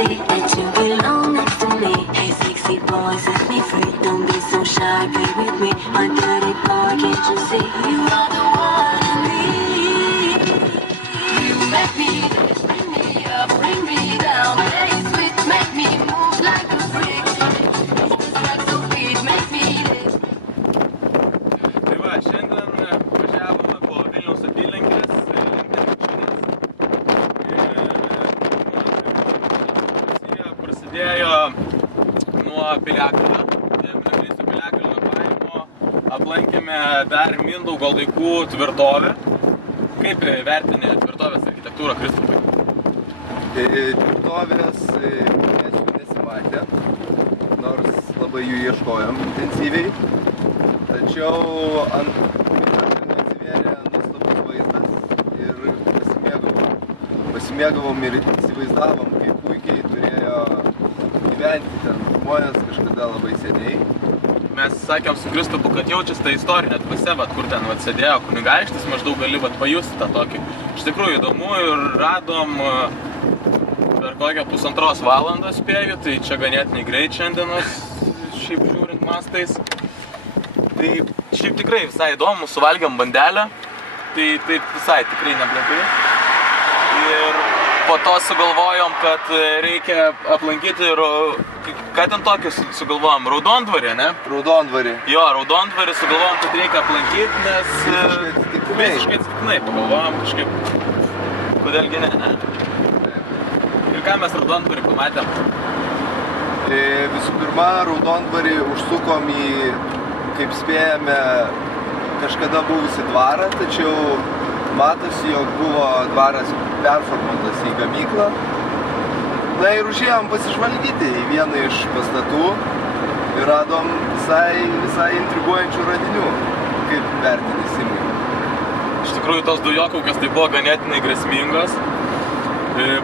see that you belong next to me. Hey, sexy boy, set me free. Don't be so shy, play with me. My dirty boy, can't you see? You are the one I need. You make me dance, bring me up, bring me down. Play sweet, make me move like a freak. It's like so beat, make me live. Tai va, šiandien važiavome po Vilniaus apylinkės, prasidėjo nuo Piliakalnio. Neklystu, Piliakalnio kaimo aplankėme dar Mindaugo laikų tvirtovę. Kaip vertini tvirtovės architektūrą, Kristupai? Tvirtovės mes jų nesimatė, nors labai jų ieškojom intensyviai. Tačiau ant Piliakalnio atsivėrė nuostabus vaizdas ir pasimėgavom ir įsivaizdavom, kaip puikiai turėjo gyventi ten žmonės kažkada labai seniai. Mes sakėm su Kristupu, kad jaučias ta istorinė dvasia, kur ten sėdėjo kunigaikštis, maždaug gali pajusti tą tokį. Iš tikrųjų įdomu ir radom per kokią 1,5 valandos spėjų, tai čia ganėtinai greit šiandienos, šiaip žiūrint mastais. Tai šiaip tikrai visai įdomu, suvalgėm bandelę, tai taip visai tikrai neblogai. Ir po to sugalvojom, kad reikia aplankyti ir, ką ten tokį sugalvojom, Raudondvarį, ne? Raudondvarį. Jo, Raudondvarį sugalvojom, kad reikia aplankyti, nes visiškai atsitiktinai pagalvojom kažkaip, kodėlgi ne? Ir ką mes Raudondvarį pamatėm? Visų pirma, Raudondvarį užsukom į, kaip spėjame, kažkada buvusi dvarą, tačiau matosi, jog buvo dvaras performuotas į gamyklą. Na ir užėjom pasižvalgyti į vieną iš pastatų ir radom visai intriguojančių radinių. Kaip vertini, Simai? Iš tikrųjų, tos dujokaukės tai buvo ganėtinai grėsmingos.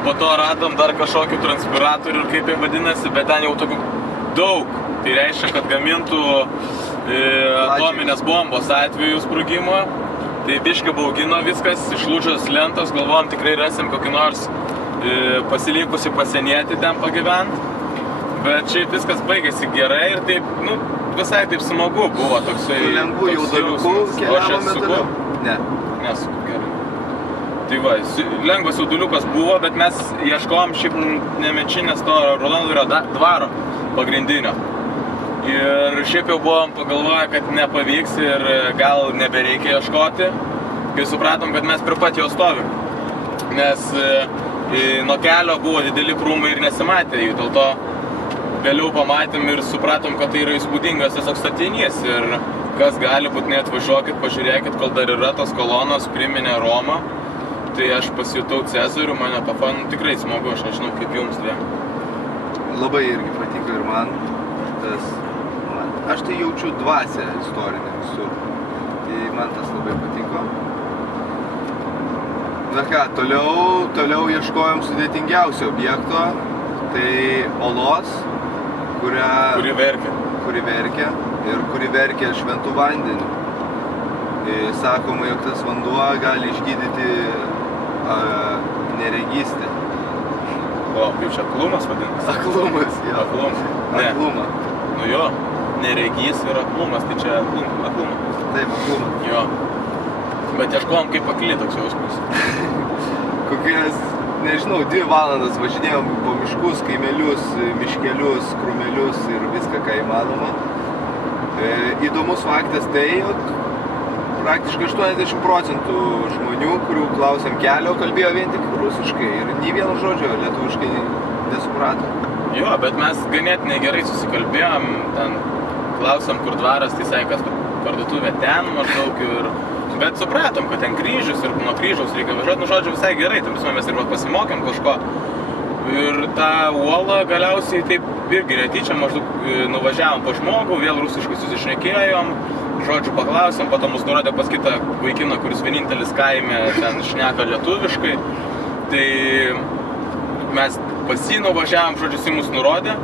Po to radom dar kažkokių transpiratorių, kaip jie vadinasi, bet ten jau tokių daug. Tai reiškia, kad gamintų atominės bombos atveju sprogimo. Tai biškai baugino viskas, išlūžęs lentos, galvojom tikrai rasim kokį nors pasilikusi pasienietį ten pagyvent. Bet šiaip viskas baigėsi gerai ir taip, visai taip smagu buvo toksai. Su lengvu jauduliuku keliavome toliau? Ne. Nesuku, gerai. Tai va, lengvas jauduliukas buvo, bet mes ieškojom šiaip nemečinės to Raudondvario dvaro pagrindinio. Ir šiaip jau buvom pagalvoję, kad nepavyks ir gal nebereikia ieškoti, kai supratom, kad mes prie pat jo stovim. Nes nuo kelio buvo dideli krūmai ir nesimatė jų, dėl to vėliau pamatėm ir supratom, kad tai yra įspūdingas tiesiog statinys. Ir kas gali būtinai atvažiuokit, pažiūrėkit, kol dar yra tos kolonos, priminė Romą. Tai aš pasijutau Cezarių, mane pafanų tikrai smagu, aš nežinau kaip jums dviem. Labai irgi patiko ir man. Aš tai jaučiu dvasią istorinę visur. Tai man tas labai patiko. Na ką, toliau ieškojom sudėtingiausio objekto. Tai olos, kuri verkia ir kuri verkia šventų vandeniu. Sakoma, jog tas vanduo gali išgydyti neregystę. O, kaip čia aklumas vadinasi? Aklumas, jo. Aklumą. Nu jo, neregys ir aklumas, tai čia aklumą. Taip, aklumą. Jo. Bet ieškojom kaip akli toks jausmas. Kokias, nežinau, 2 valandas važinėjom po miškus, kaimelius, miškelius, krūmelius ir viską, ką įmanoma. Įdomus faktas tai, jog praktiškai 80% žmonių, kurių klausėm kelio, kalbėjo vien tik rusiškai ir nei vieno žodžio lietuviškai nesuprato. Jo, bet mes ganėtinai gerai susikalbėjom, ten klausėm, kur dvaras, tai sakė, kad parduotuvė ten maždaug ir... Bet supratom, kad ten kryžius ir nuo kryžiaus reikia važiuoti, žodžiu, visai gerai, tam mes ir pasimokėm kažko. Ir tą uolą galiausiai taip irgi netyčia maždaug nuvažiavom po žmogų, vėl rusiškai susišnekėjom, žodžiu paklausėm, po to mus nurodė pas kitą vaikiną, kuris vienintelis kaime ten šneka lietuviškai. Tai mes pas jį nuvažiavom, žodžiu, jis mus nurodė.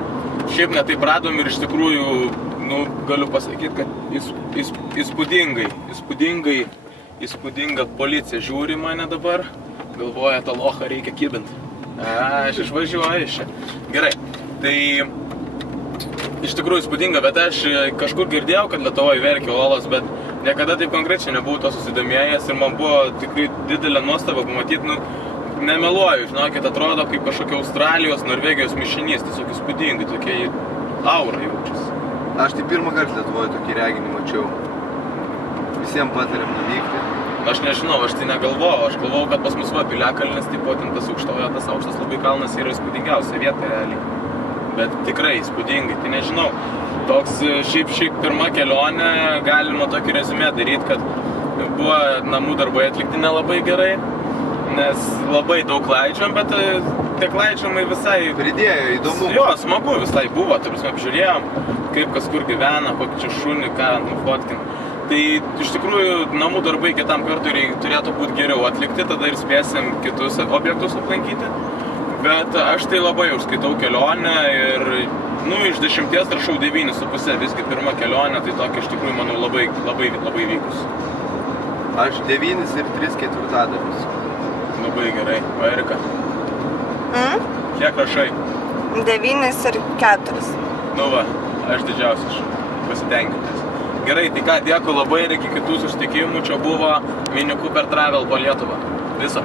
Šiaip ne taip radom ir iš tikrųjų, galiu pasakyti, kad įspūdinga policija žiūri mane dabar, galvoja, tą lochą reikia kibint. Aš išvažiuoju iš čia. Gerai, tai iš tikrųjų įspūdinga, bet aš kažkur girdėjau, kad Lietuvoje verkia olos, bet niekada taip konkrečiai nebuvau to susidomėjęs ir man buvo tikrai didelė nuostaba pamatyti, nemeluoju, žinokit, atrodo kaip kažkokia Australijos, Norvegijos mišinys, tiesiog įspūdingai, tokia aura jaučiasi. Aš tai pirmą kartą Lietuvoje tokį reginį mačiau. Visiems patariam nuvykti. Aš nežinau, aš tai negalvojau, aš galvojau, kad pas mus va Piliakalnis, taip pat tas aukštas labai kalnas yra įspūdingiausia vieta realiai. Bet tikrai įspūdingai, tai nežinau, toks šiaip pirma kelionė, galima tokį rezumė daryti, kad buvo namų darbai atlikti nelabai gerai, nes labai daug klaidžiom, bet tie klaidžiamai visai... Pridėjo įdomu. Jo, smagu visai buvo, taip apžiūrėjom, kaip kas kur gyvena, kokį čia šunį, ką nufotkin. Tai iš tikrųjų namų darbai kitam kartui turėtų būti geriau atlikti, tada ir spėsim kitus objektus aplankyti. Bet aš tai labai jau skaitau kelionę ir, iš 10 rašau 9,5, visgi pirma kelionė, tai tokia iš tikrųjų, manau, labai vykus. Aš 9 ir 3/4. Labai gerai. O Erika? Kiek rašai? 9 ir 4. Nu va, aš didžiausias pasitenkintas. Gerai, tai ką, dėkui labai ir iki kitų susitikimų, čia buvo Mini Cooper Travel po Lietuvą. Viso.